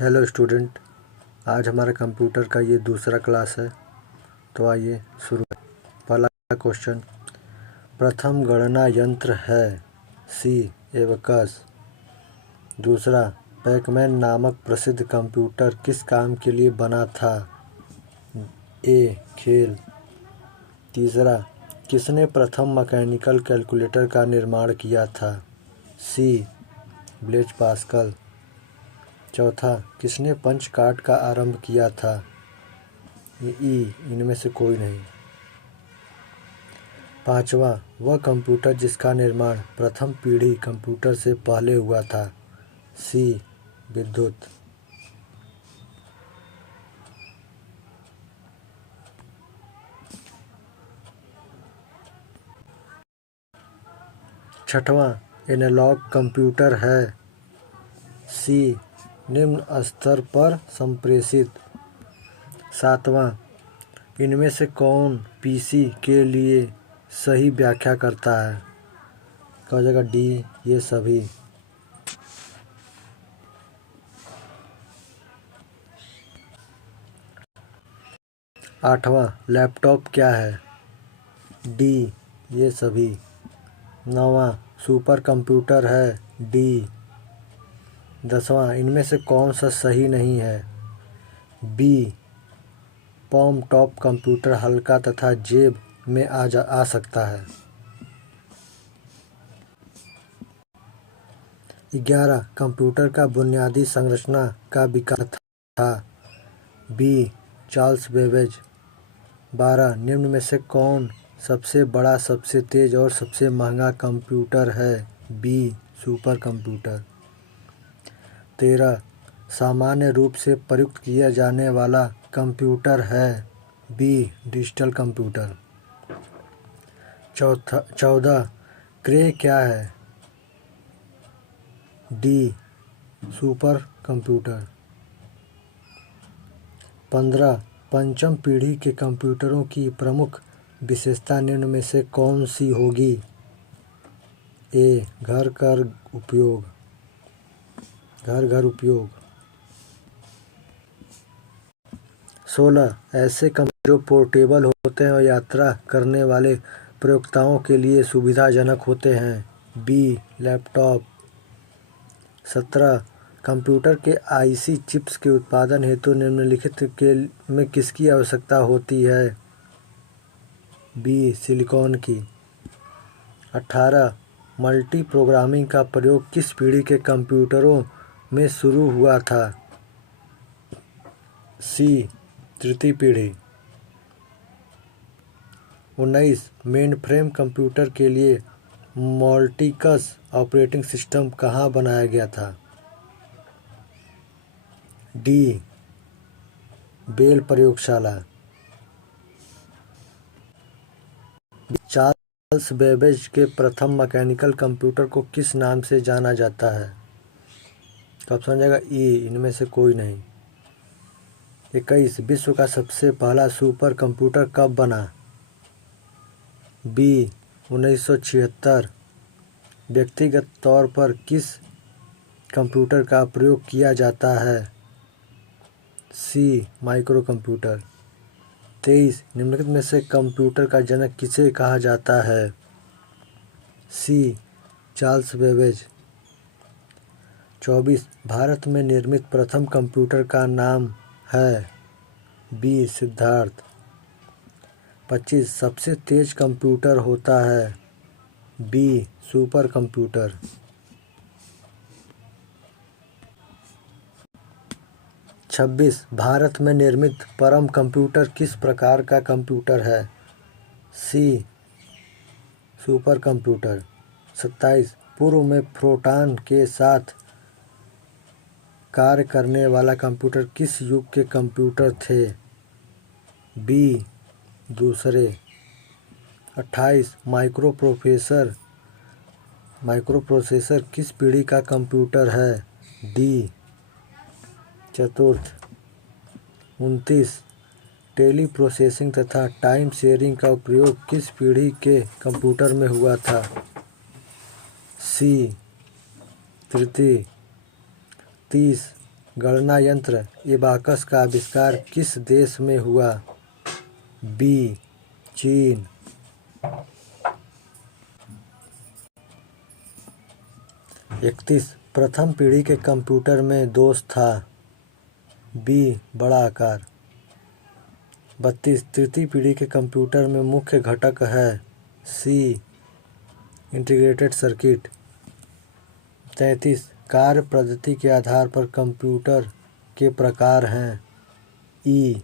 Hello student, आज हमारा computer का ये दूसरा क्लास है। तो आइए शुरू करें। पहला क्वेश्चन, प्रथम गणना यंत्र है सी एबकस। दूसरा, पैकमैन नामक प्रसिद्ध कंप्यूटर किस काम के लिए बना था? ए खेल। तीसरा, किसने प्रथम मैकेनिकल कैलकुलेटर का निर्माण किया था? सी ब्लेज पास्कल। चौथा, किसने पंच कार्ड का आरंभ किया था? ई इनमें से कोई नहीं। पांचवा, वह कंप्यूटर जिसका निर्माण प्रथम पीढ़ी कंप्यूटर से पहले हुआ था? सी विद्युत। छठवां, एनालॉग कंप्यूटर है? सी निम्न स्तर पर संप्रेषित। सातवां, इनमें से कौन पीसी के लिए सही व्याख्या करता है? क्या हो जाएगा? डी ये सभी। आठवां, लैपटॉप क्या है? डी ये सभी। नौवां, सुपर कंप्यूटर है? डी। दसवां, इनमें से कौन सा सही नहीं है? बी पॉम टॉप कंप्यूटर हल्का तथा जेब में आ सकता है। 11, कंप्यूटर का बुनियादी संरचना का विकास था? B Charles Babbage. 12, निम्न में से कौन सबसे बड़ा, सबसे तेज और सबसे महंगा कंप्यूटर है? Be super computer. 13, सामान्य रूप से प्रयुक्त किया जाने वाला कंप्यूटर है? B digital computer. 14, क्रे क्या है? D super computer. 15, पंचम पीढ़ी के कंप्यूटरों की प्रमुख विशेषता निम्न में से कौन सी होगी? ए घर घर उपयोग। 16, ऐसे कंप्यूटर जो पोर्टेबल होते हैं और यात्रा करने वाले प्रयोक्ताओं के लिए सुविधाजनक होते हैं? B laptop. 17, कंप्यूटर के आईसी चिप्स के उत्पादन हेतु निम्नलिखित में किसकी आवश्यकता होती है? बी सिलिकॉन की। 18, मल्टी प्रोग्रामिंग का प्रयोग किस पीढ़ी के कंप्यूटरों में शुरू हुआ था? सी तृतीय पीढ़ी। 19, मेनफ्रेम कंप्यूटर के लिए मल्टिकस ऑपरेटिंग सिस्टम कहाँ बनाया गया था? डी बेल प्रयोगशाला। चार्ल्स बेबेज के प्रथम मैकेनिकल कंप्यूटर को किस नाम से जाना जाता है? कब समझेगा? ई इनमें से कोई नहीं। 21, विश्व का सबसे पहला सुपर कंप्यूटर कब बना? बी 1976। व्यक्तिगत तौर पर किस कंप्यूटर का प्रयोग किया जाता है? सी माइक्रो कंप्यूटर। 23, निम्नलिखित में से कंप्यूटर का जनक किसे कहा जाता है? सी चार्ल्स बेबेज। 24, भारत में निर्मित प्रथम कंप्यूटर का नाम है? बी सिद्धार्थ। 25, सबसे तेज कंप्यूटर होता है? Be super computer. 26, भारत में निर्मित परम कंप्यूटर किस प्रकार का कंप्यूटर है? सी सुपर कंप्यूटर। 27, पूर्व में प्रोटॉन के साथ कार्य करने वाला कंप्यूटर किस युग के कंप्यूटर थे? बी दूसरे। 28, माइक्रोप्रोसेसर किस पीढ़ी का कंप्यूटर है? डी चतुर्थ। 29, टेली प्रोसेसिंग तथा टाइम शेयरिंग का उपयोग किस पीढ़ी के कंप्यूटर में हुआ था? सी तृतीय। 30, गणना यंत्र एबाकस का आविष्कार किस देश में हुआ? बी. चीन। 31. प्रथम पीढ़ी के कंप्यूटर में दोष था? बी. बड़ा आकार। 32. तृतीय पीढ़ी के कंप्यूटर में मुख्य घटक है? सी. Integrated circuit. 33. कार्य पद्धति के आधार पर कंप्यूटर के प्रकार हैं? ई.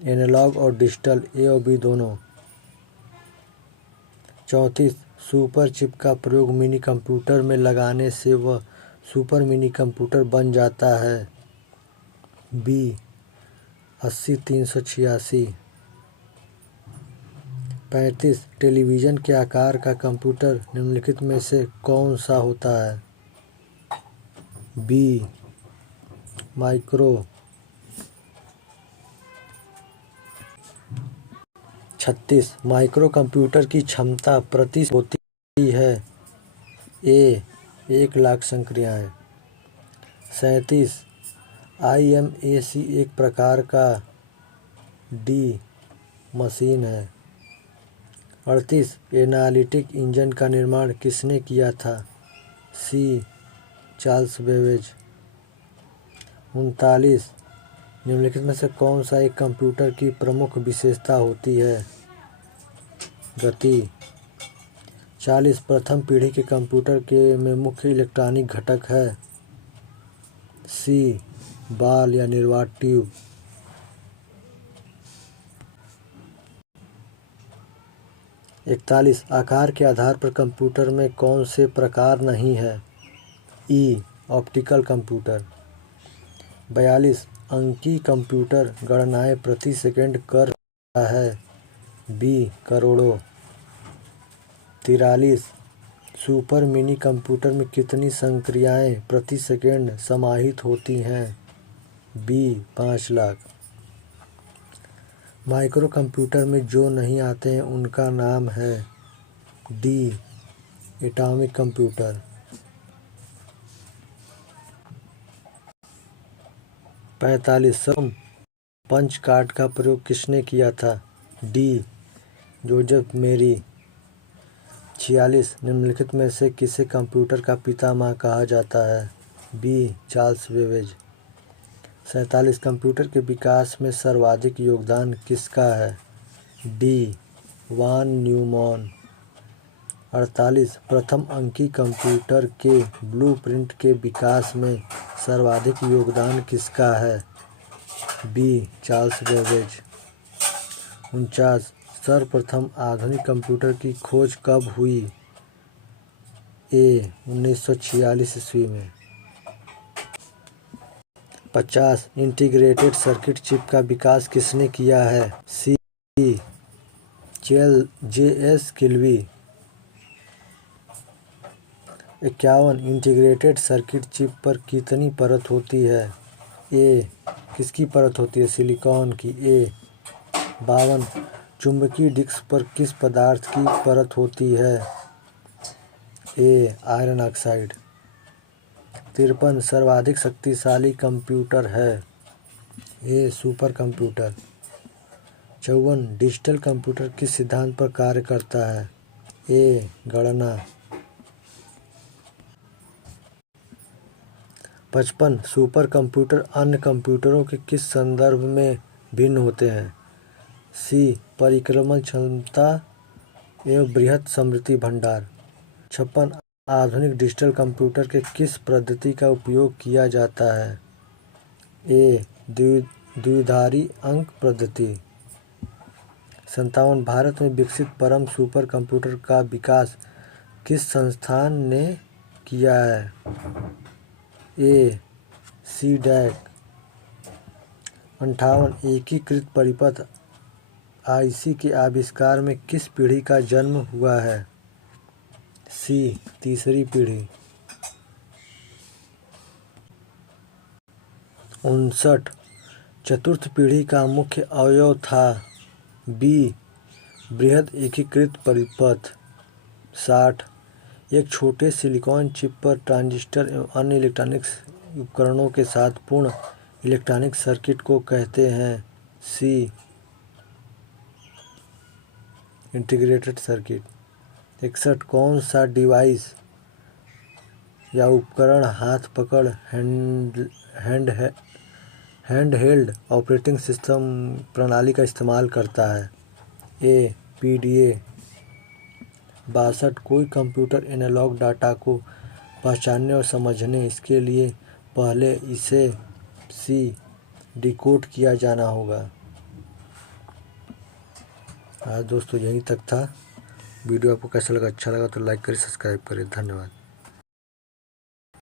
एनालॉग और डिजिटल, ए और बी दोनों। 34. सुपर चिप का प्रयोग मिनी कंप्यूटर में लगाने से वह सुपर मिनी कंप्यूटर बन जाता है? बी. 80-386। 35. टेलीविज़न के आकार का कंप्यूटर निम्नलिखित में से कौन सा होता है? बी. माइक्रो। 36. माइक्रो कंप्यूटर की क्षमता प्रति होती है? ए. 1,00,000 संक्रियाएँ। 37. IMAC एक प्रकार का डी मशीन है। 38. एनालिटिक इंजन का निर्माण किसने किया था? सी. Charles Babbage. 39. निम्नलिखित में से कौन सा एक कंप्यूटर की प्रमुख विशेषता होती है? गति। 40. प्रथम पीढ़ी के कंप्यूटर के में मुख्य इलेक्ट्रॉनिक घटक है? सी. बाल या निर्वात ट्यूब। 41. आकार के आधार पर कंप्यूटर में कौन से प्रकार नहीं है? ई. Optical computer. 42. अंकीय कंप्यूटर गणनाएं प्रति सेकंड कर सकता है? बी. करोड़ों। 43. सुपर मिनी कंप्यूटर में कितनी संक्रियाएं प्रति सेकंड समाहित होती हैं? बी. 5,00,000। माइक्रो कंप्यूटर में जो नहीं आते हैं उनका नाम है? डी. Atomic computer. 45. सर्वप्रथम पंच कार्ड का प्रयोग किसने किया था? डी. जोसेफ मेरी। 46. निम्नलिखित में से किसे कंप्यूटर का पितामह कहा जाता है? बी. Charles Babbage. 47. कंप्यूटर के विकास में सर्वाधिक योगदान किसका है? डी. वान न्यूमैन। 48. प्रथम अंकीय कंप्यूटर के ब्लूप्रिंट के विकास में सर्वाधिक योगदान किसका है? बी. Charles Babbage. 49. सर्वप्रथम आधुनिक कंप्यूटर की खोज कब हुई? ए. 1946 ईस्वी में। 50. इंटीग्रेटेड सर्किट चिप का विकास किसने किया है? सी. J.S. Kilby. 51. Integrated circuit chip पर कितनी परत होती है? ए. किसकी परत होती है? सिलिकॉन की। ए. 52. चुंबकीय डिस्क पर किस पदार्थ की परत होती है? ए. Iron oxide. 53. सर्वाधिक शक्तिशाली कंप्यूटर है? A. Super computer. 54. Digital computer किस सिद्धांत पर कार्य करता है? ए. गणना। 55. सुपर कंप्यूटर अन्य कंप्यूटरों के किस संदर्भ में भिन्न होते हैं? सी. परिक्रमण क्षमता एवं बृहत स्मृति भंडार। 56. आधुनिक डिजिटल कंप्यूटर के किस पद्धति का उपयोग किया जाता है? ए. द्विआधारी अंक पद्धति। 57. भारत में विकसित परम सुपर कंप्यूटर का विकास किस संस्थान ने किया है? ए. सीडैक। 58. एकीकृत परिपथ IC के आविष्कार में किस पीढ़ी का जन्म हुआ है? सी. तीसरी पीढ़ी। 59. चतुर्थ पीढ़ी का मुख्य अवयव था? बी. बृहद एकीकृत परिपथ। 60. एक छोटे सिलिकॉन चिप पर ट्रांजिस्टर एवं अन्य इलेक्ट्रॉनिक्स उपकरणों के साथ पूर्ण इलेक्ट्रॉनिक सर्किट को कहते हैं? सी इंटीग्रेटेड सर्किट। 61 कौन सा डिवाइस या उपकरण हाथ पकड़ हैंडहेल्ड ऑपरेटिंग सिस्टम प्रणाली का इस्तेमाल करता है? ए PDA। 62 कोई कंप्यूटर एनालॉग डाटा को पहचानने और समझने इसके लिए पहले इसे सी डिकोड किया जाना होगा। आज दोस्तों यहीं तक था। वीडियो आपको कैसा लगा? अच्छा लगा तो लाइक करें, सब्सक्राइब करें। धन्यवाद।